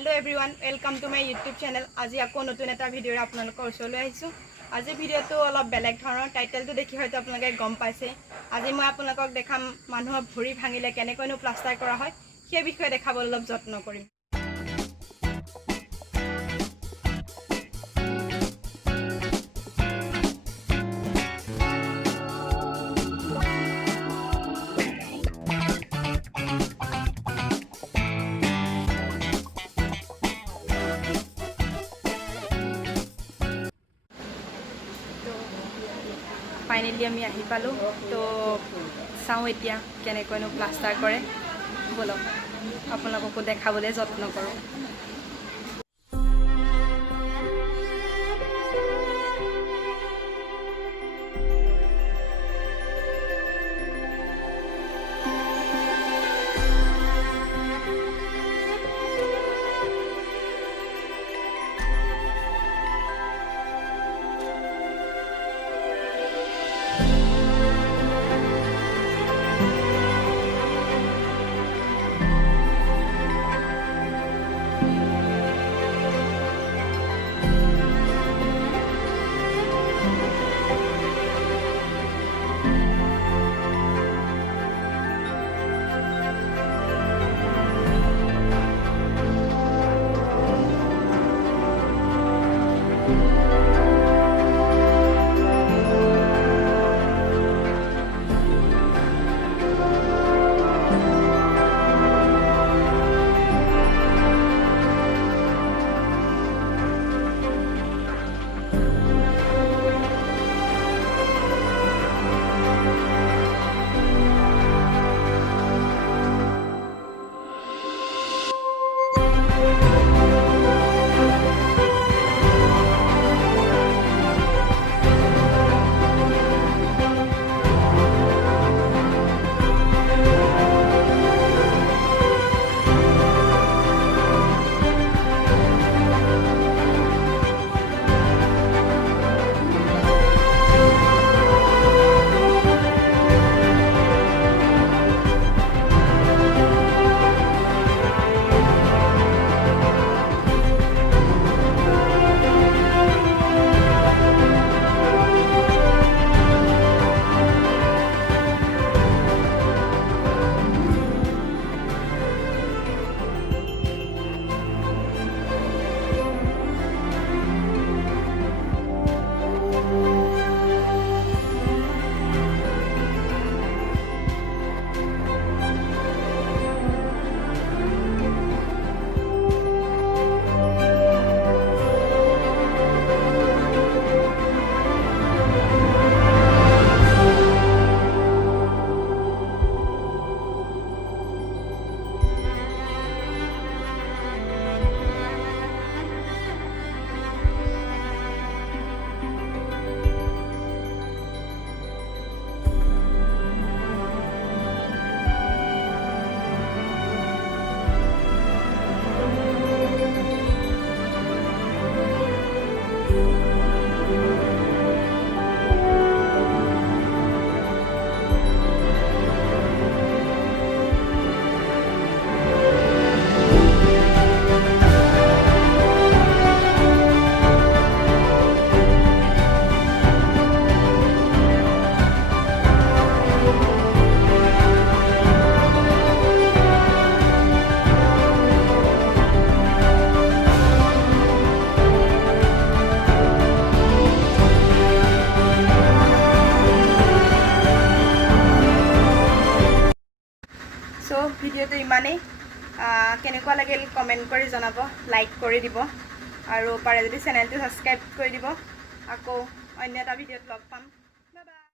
Hello everyone, welcome to my YouTube channel. আজি আকৌ নতুন এটা ভিডিঅ আপোনালোকৰ ওচৰলৈ আহিছো। আজি ভিডিঅটো অলপ বেলেগ ধৰণৰ, টাইটেলটো দেখি হয়তো আপোনালোকে গম পাইছে। আজি মই আপোনালোকক দেখাম মানুহৰ ভৰি ভাঙিলে কেনেকৈনো প্লাষ্টাৰ কৰা হয়, সেই বিষয়ে দেখাবলৈ অলপ যত্ন কৰিম। ফাইনেলি আমি আহি পালোঁ। তো চাওঁ এতিয়া কেনেকৈনো প্লাষ্টাৰ কৰে, বলক আপোনালোককো দেখাবলৈ যত্ন কৰোঁ। ভিডিঅ'টো ইমানেই। কেনেকুৱা লাগিল কমেণ্ট কৰি জনাব, লাইক কৰি দিব আৰু পাৰে যদি চেনেলটো ছাবস্ক্ৰাইব কৰি দিব। আকৌ অন্য এটা ভিডিঅ'ত লগ পাম।